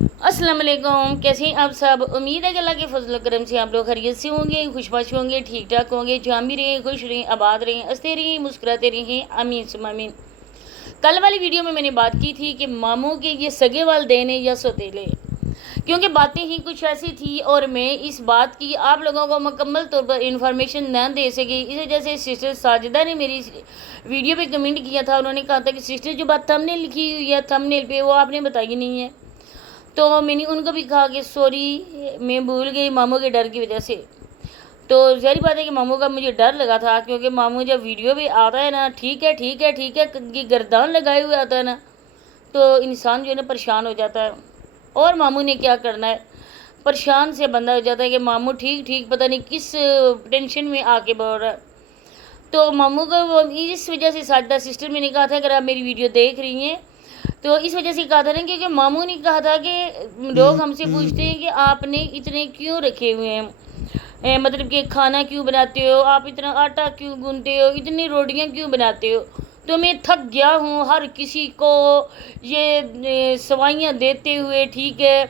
अस्सलाम वालेकुम। कैसे हैं आप सब? उम्मीद है कि अल्लाह के फजल करम से आप लोग खैरियत से होंगे, खुशबाश होंगे, ठीक ठाक होंगे। जहाँ भी रहें खुश रहें, आबाद रहें, हंसते रहें, मुस्कुराते रहें, आमीन सुम्मा आमीन। कल वाली वीडियो में मैंने बात की थी कि मामू के ये सगे वालिदैन या सौतेले, क्योंकि बातें ही कुछ ऐसी थी और मैं इस बात की आप लोगों को मुकम्मल तौर पर इंफॉर्मेशन न दे सकी। इस वजह से सिस्टर साजिदा ने मेरी वीडियो पे कमेंट किया था। उन्होंने कहा था कि सिस्टर जो बात थंबनेल लिखी हुई है थंबनेल पे वो आपने बताई नहीं है। तो मैंने उनको भी कहा कि सॉरी मैं भूल गई मामू के डर की वजह से। तो ज़ाहिर बात है कि मामू का मुझे डर लगा था, क्योंकि मामू जब वीडियो पे आता है ना, ठीक है ठीक है ठीक है की गर्दान लगाए हुए आता है ना, तो इंसान जो है ना परेशान हो जाता है। और मामू ने क्या करना है, परेशान से बंदा हो जाता है कि मामू ठीक ठीक पता नहीं किस टेंशन में आके बोल रहा है। तो मामू का वो इस वजह से साजदा सिस्टर मैंने कहा था अगर आप मेरी वीडियो देख रही हैं तो इस वजह से कहा था ना, क्योंकि मामू ने कहा था कि लोग हमसे पूछते हैं कि आपने इतने क्यों रखे हुए हैं, मतलब कि खाना क्यों बनाते हो, आप इतना आटा क्यों गूंथते हो, इतनी रोटियां क्यों बनाते हो। तो मैं थक गया हूँ हर किसी को ये सवाइयाँ देते हुए, ठीक है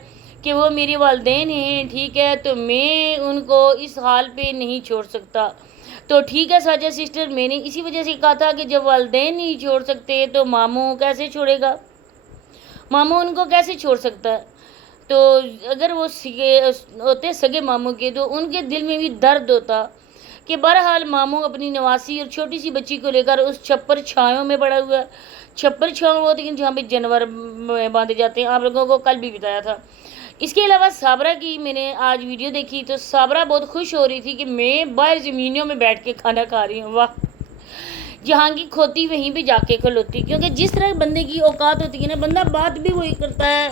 कि वो मेरे वालिदैन हैं, ठीक है, तो मैं उनको इस हाल पे नहीं छोड़ सकता। तो ठीक है साजा सिस्टर, मैंने इसी वजह से कहा था कि जब वालिदैन नहीं छोड़ सकते तो मामू कैसे छोड़ेगा, मामू उनको कैसे छोड़ सकता है। तो अगर वो होते सगे मामू के तो उनके दिल में भी दर्द होता कि बहरहाल मामू अपनी नवासी और छोटी सी बच्ची को लेकर उस छप्पर छायों में पड़ा हुआ है। छप्पर छायों होती हैं जहाँ पे जानवर बांधे जाते हैं, आप लोगों को कल भी बताया था। इसके अलावा साबरा की मैंने आज वीडियो देखी तो साबरा बहुत खुश हो रही थी कि मैं बाहर ज़मीनियों में बैठ के खाना खा रही हूँ। वाह, जहाँ की खोती वहीं पे जाके खलोती, क्योंकि जिस तरह बंदे की औकात होती है ना, बंदा बात भी वही करता है,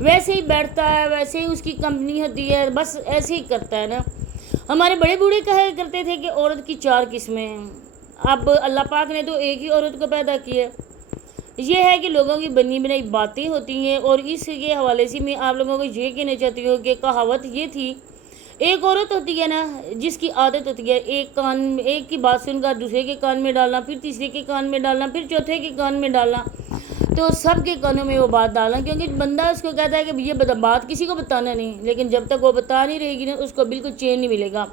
वैसे ही बैठता है, वैसे ही उसकी कंपनी होती है, बस ऐसे ही करता है ना। हमारे बड़े बूढ़े कहा करते थे कि औरत की 4 किस्में हैं। अब अल्लाह पाक ने तो एक ही औरत को पैदा किया है। ये है कि लोगों की बनी बनाई बातें होती हैं। और इसके हवाले से मैं आप लोगों को ये कहना चाहती हूँ कि कहावत ये थी, एक औरत होती है ना जिसकी आदत होती है एक की बात सुनकर दूसरे के कान में डालना, फिर तीसरे के कान में डालना, फिर चौथे के कान में डालना, तो सब के कानों में वो बात डालना, क्योंकि बंदा उसको कहता है कि ये बात किसी को बताना नहीं, लेकिन जब तक वो बता नहीं रहेगी ना उसको बिल्कुल चैन नहीं मिलेगा।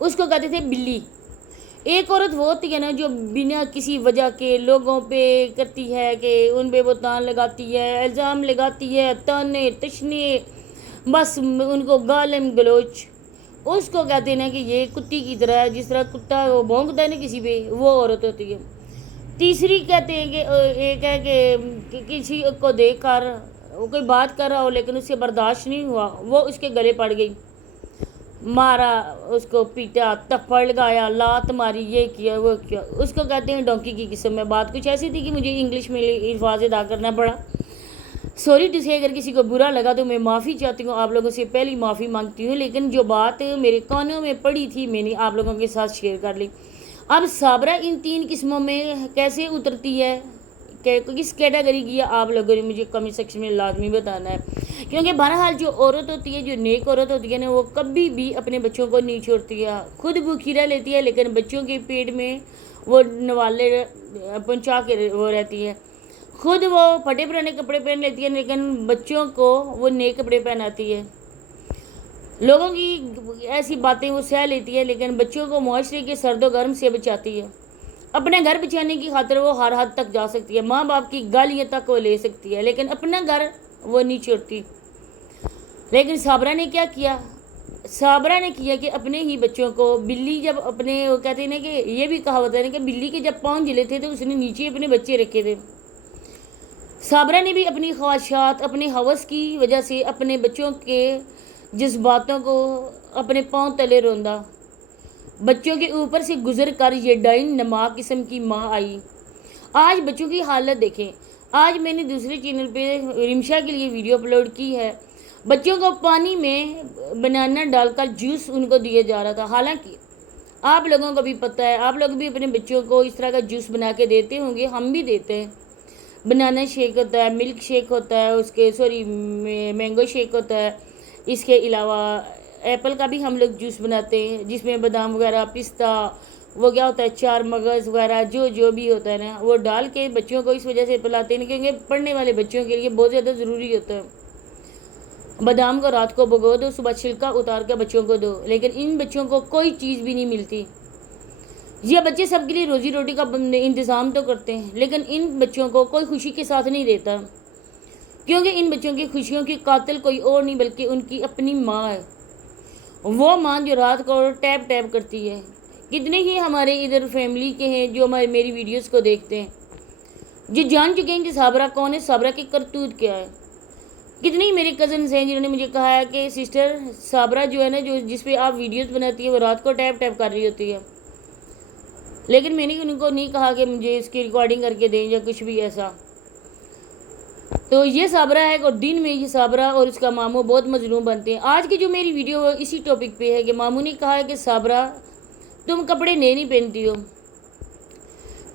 उसको कहते थे बिल्ली। एक औरत वो होती है ना जो बिना किसी वजह के लोगों पे करती है कि उन पे वो तान लगाती है, इल्ज़ाम लगाती है, ताने तशने, बस उनको गालम गलोच, उसको कहते हैं ना कि ये कुत्ती की तरह है, जिस तरह कुत्ता वो भौंकता है ना किसी पे, वो औरत होती है। तीसरी कहते हैं कि एक है कि किसी को देख कर वो कोई बात कर रहा हो लेकिन उससे बर्दाश्त नहीं हुआ, वो उसके गले पड़ गई, मारा, उसको पीटा, थप्पड़ लगाया, लात मारी, ये किया वो किया, उसको कहते हैं डोंकी की किस्म में। बात कुछ ऐसी थी कि मुझे इंग्लिश में अल्फाज अदा करना पड़ा। सॉरी टू से, अगर किसी को बुरा लगा तो मैं माफ़ी चाहती हूँ, आप लोगों से पहली माफ़ी मांगती हूँ, लेकिन जो बात मेरे कानों में पड़ी थी मैंने आप लोगों के साथ शेयर कर ली। अब साबरा इन 3 किस्मों में कैसे उतरती है, किस कैटेगरी की है, आप लोगों ने मुझे कमेंट सेक्शन में लाजमी बताना है। क्योंकि बहरहाल जो औरत होती है, जो नेक औरत होती है ना, वो कभी भी अपने बच्चों को नहीं छोड़ती है, खुद भूखी रह लेती है लेकिन बच्चों के पेट में वो नवाले पहुँचा के वो रहती है। खुद वो फटे पुराने कपड़े पहन लेती है लेकिन बच्चों को वो नए कपड़े पहनाती है। लोगों की ऐसी बातें वो सह लेती है लेकिन बच्चों को मुआशरे के सर्द गर्म से बचाती है। अपने घर बचाने की खातिर वो हर हद तक जा सकती है, माँ बाप की गालियाँ तक वो ले सकती है, लेकिन अपना घर वो नहीं छोड़ती। लेकिन साबरा ने क्या किया, साबरा ने किया कि अपने ही बच्चों को, बिल्ली जब अपने, वो कहते हैं ना कि ये भी कहावत है ना कि बिल्ली के जब पाँव जले थे तो उसने नीचे अपने बच्चे रखे थे। साबरा ने भी अपनी ख्वाहिशात, अपने हवस की वजह से अपने बच्चों के जज्बातों को अपने पाँव तले रोंदा। बच्चों के ऊपर से गुजर कर ये डाइन नमा किस्म की माँ आई। आज बच्चों की हालत देखें। आज मैंने दूसरे चैनल पे रिमशा के लिए वीडियो अपलोड की है, बच्चों को पानी में बनाना डालकर जूस उनको दिया जा रहा था। हालांकि आप लोगों को भी पता है, आप लोग भी अपने बच्चों को इस तरह का जूस बना के देते होंगे, हम भी देते हैं। बनाना शेक होता है, मिल्क शेक होता है, उसके मैंगो शेक होता है, इसके अलावा एप्पल का भी हम लोग जूस बनाते हैं जिसमें बादाम वगैरह, पिस्ता, वो क्या होता है, चार मगज़ वगैरह, जो भी होता है ना, वो डाल के बच्चों को इस वजह से पिलाते हैं क्योंकि पढ़ने वाले बच्चों के लिए बहुत ज़्यादा ज़रूरी होता है। बादाम को रात को भिगो दो, सुबह छिलका उतार कर बच्चों को दो, लेकिन इन बच्चों को कोई चीज़ भी नहीं मिलती। ये बच्चे सबके लिए रोजी रोटी का इंतज़ाम तो करते हैं, लेकिन इन बच्चों को कोई खुशी के साथ नहीं देता, क्योंकि इन बच्चों की खुशियों की कातिल कोई और नहीं बल्कि उनकी अपनी माँ है। वो माँ जो रात को टैप टैप करती है। कितने ही हमारे इधर फैमिली के हैं जो मेरी वीडियोस को देखते हैं, जो जान चुके हैं कि साबरा कौन है, साबरा की करतूत क्या है। कितने ही मेरे कज़न्स हैं जिन्होंने मुझे कहा है कि सिस्टर साबरा जो है ना, जो जिस पे आप वीडियोस बनाती है, वो रात को टैप टैप कर रही होती है। लेकिन मैंने उनको नहीं कहा कि मुझे इसकी रिकॉर्डिंग करके दें या कुछ भी ऐसा। तो ये साबरा है और दिन में ये साबरा और इसका मामू बहुत मजलूम बनते हैं। आज की जो मेरी वीडियो इसी टॉपिक पे है कि मामू ने कहा है कि साबरा तुम कपड़े नए नहीं पहनती हो।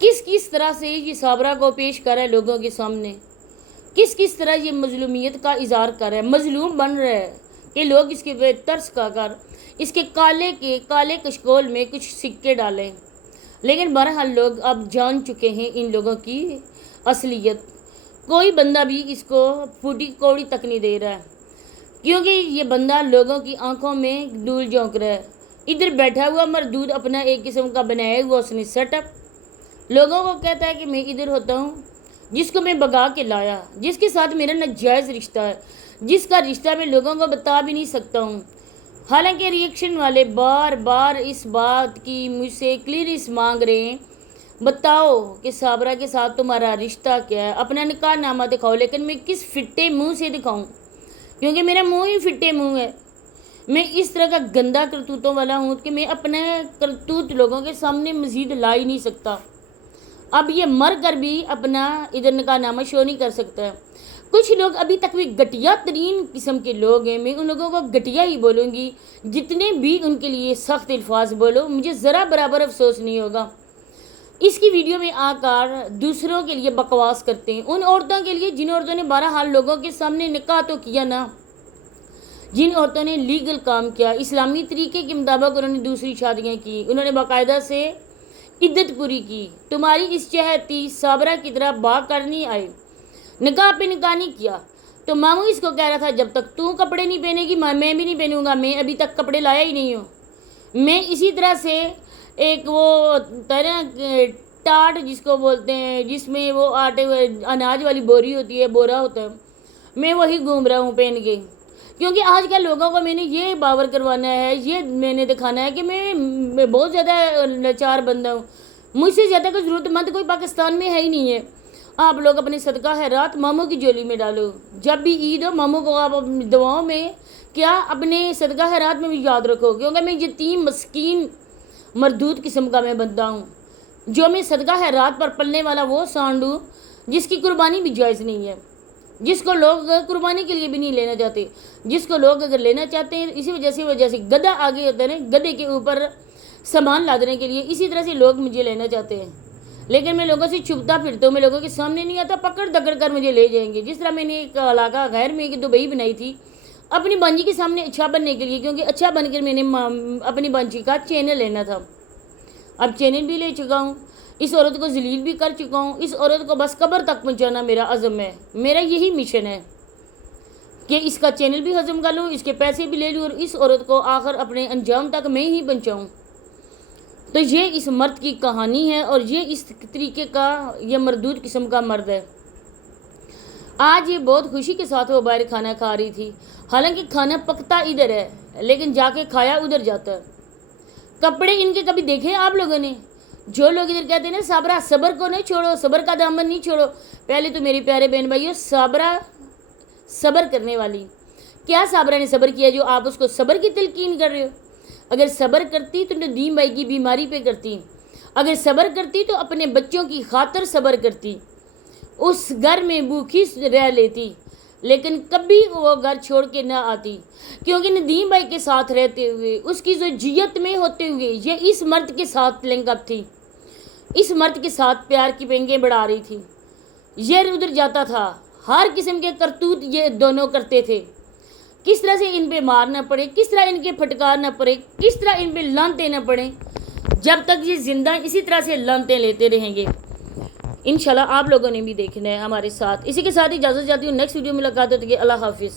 किस तरह से ये साबरा को पेश कर रहा है लोगों के सामने, किस तरह ये मजलूमियत का इजहार कर रहा है, मजलूम बन रहा है कि लोग इसके पे तरस खाकर इसके काले कशकोल में कुछ सिक्के डालें। लेकिन बहरहाल लोग अब जान चुके हैं इन लोगों की असलियत। कोई बंदा भी इसको फूटी कौड़ी तक नहीं दे रहा है, क्योंकि ये बंदा लोगों की आंखों में धूल झोंक रहा है। इधर बैठा हुआ मरदूद अपना एक किस्म का बनाया हुआ उसने सेटअप लोगों को कहता है कि मैं इधर होता हूँ, जिसको मैं भगा के लाया, जिसके साथ मेरा नाजायज़ रिश्ता है, जिसका रिश्ता मैं लोगों को बता भी नहीं सकता हूँ। हालांकि रिएक्शन वाले बार बार इस बात की मुझसे क्लियरिस मांग रहे हैं, बताओ कि साबरा के साथ तुम्हारा रिश्ता क्या है, अपना निकाह नामा दिखाओ। लेकिन मैं किस फिट्टे मुंह से दिखाऊं, क्योंकि मेरा मुंह ही फिट्टे मुंह है। मैं इस तरह का गंदा करतूतों वाला हूँ कि मैं अपने करतूत लोगों के सामने मज़ीद ला ही नहीं सकता। अब ये मर कर भी अपना इधर निकाह नामा शो नहीं कर सकता है। कुछ लोग अभी तक भी घटिया तरीन किस्म के लोग हैं, मैं उन लोगों को घटिया ही बोलूँगी। जितने भी उनके लिए सख्त अल्फाज बोलो, मुझे ज़रा बराबर अफसोस नहीं होगा। इसकी वीडियो में आकर दूसरों के लिए बकवास करते हैं, उन औरतों के लिए जिन औरतों ने बहरहाल लोगों के सामने निकाह तो किया ना, जिन औरतों ने लीगल काम किया, इस्लामी तरीके के मुताबिक उन्होंने दूसरी शादियाँ की, उन्होंने बाकायदा से इद्दत पूरी की। तुम्हारी इस चहती साबरा की तरह बाग करनी आई, निकाह पे निकाह नहीं किया। तो मामू इसको कह रहा था जब तक तू कपड़े नहीं पहनेगी मैं भी नहीं पहनूंगा। मैं अभी तक कपड़े लाया ही नहीं हूँ। मैं इसी तरह से एक वो तरह टाट जिसको बोलते हैं, जिसमें वो आटे अनाज वाली बोरी होती है, बोरा होता है, मैं वही घूम रहा हूँ पहन के। क्योंकि आज कल लोगों को मैंने ये बावर करवाना है, ये मैंने दिखाना है कि मैं बहुत ज़्यादा लाचार बंदा हूँ। मुझसे ज़्यादा कोई ज़रूरतमंद कोई पाकिस्तान में है ही नहीं है। आप लोग अपने सदका है रात मामू की झोली में डालो। जब भी ईद हो मामू को आप दुआओं में क्या अपने सदका है रात में भी याद रखो, क्योंकि मैं यतीम मस्कीन मरदूद किस्म का मैं बंदा हूँ, जो मैं सदका है रात पर पलने वाला वो सांडू जिसकी कुर्बानी भी जायज़ नहीं है, जिसको लोग कुर्बानी के लिए भी नहीं लेना चाहते, जिसको लोग अगर लेना चाहते हैं इसी वजह से गधा आगे होता है ना, गधे के ऊपर सामान लादने के लिए, इसी तरह से लोग मुझे लेना चाहते हैं। लेकिन मैं लोगों से छुपता फिरता हूँ, मैं लोगों के सामने नहीं आता, पकड़ दकड़ कर मुझे ले जाएंगे। जिस तरह मैंने एक इलाका गैर में एक दुबई बनाई थी अपनी बांजी के सामने अच्छा बनने के लिए, क्योंकि अच्छा बनकर मैंने अपनी बांजी का चैनल लेना था। अब चैनल भी ले चुका हूँ, इस औरत को जलील भी कर चुका हूँ। इस औरत को बस कब्र तक पहुँचाना मेरा अज़म है, मेरा यही मिशन है कि इसका चैनल भी हजम कर लूँ, इसके पैसे भी ले लूँ और इस औरत को आखिर अपने अंजाम तक मैं ही पहुँचाऊँ। तो ये इस मर्द की कहानी है और ये इस तरीके का ये मरदूद किस्म का मर्द है। आज ये बहुत खुशी के साथ वो बाहर खाना खा रही थी, हालांकि खाना पकता इधर है लेकिन जाके खाया उधर जाता है। कपड़े इनके कभी देखे आप लोगों ने? जो लोग इधर कहते हैं ना साबरा सब्र को नहीं छोड़ो, सब्र का दामन नहीं छोड़ो, पहले तो मेरे प्यारे बहन भाइयों साबरा सब्र करने वाली, क्या साबरा ने सब्र किया जो आप उसको सब्र की तलकीन कर रहे हो? अगर सब्र करती तो नदीम भाई की बीमारी पे करती, अगर सब्र करती तो अपने बच्चों की खातर सब्र करती, उस घर में भूखी रह लेती, लेकिन कभी वो घर छोड़ के ना आती, क्योंकि नदीम भाई के साथ रहते हुए उसकी ज़ौजियत में होते हुए ये इस मर्द के साथ लिंकअप थी, इस मर्द के साथ प्यार की पेंगें बढ़ा रही थी। ये उधर जाता था, हर किस्म के करतूत ये दोनों करते थे। किस तरह से इन पे मारना पड़े, किस तरह इनके फटकारना पड़े, किस तरह इन पे लानते न पड़े, जब तक ये जिंदा इसी तरह से लानते लेते रहेंगे। इंशाल्लाह आप लोगों ने भी देखना है हमारे साथ। इसी के साथ इजाज़त चाहती हूँ, नेक्स्ट वीडियो में मुलाकात होती है। अल्लाह हाफिज़।